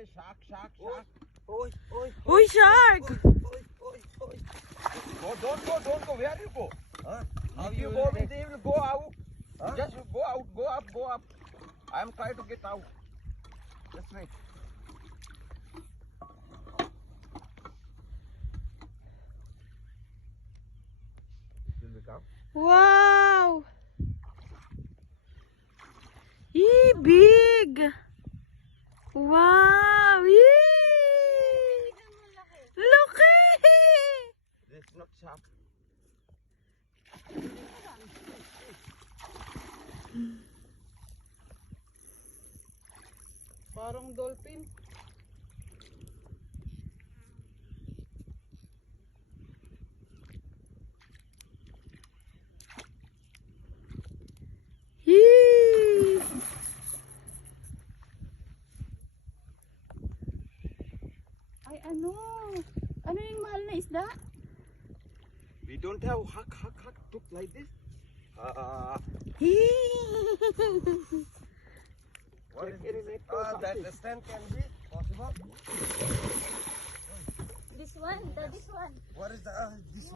Hey, shark. Uy, shark! Don't go. Where you go? Huh? If you go with him, go out. Huh? Just go out, go up. I am trying to get out. Just wait. Will we come? Wow! Yee, big! Wow! Yee! Look! This is not shark. Parang dolphin. Yee! Ay ano? Ano yung mahal na isda? We don't have hug took like this. What is this? That stand can be possible. This one, this one. What is the this?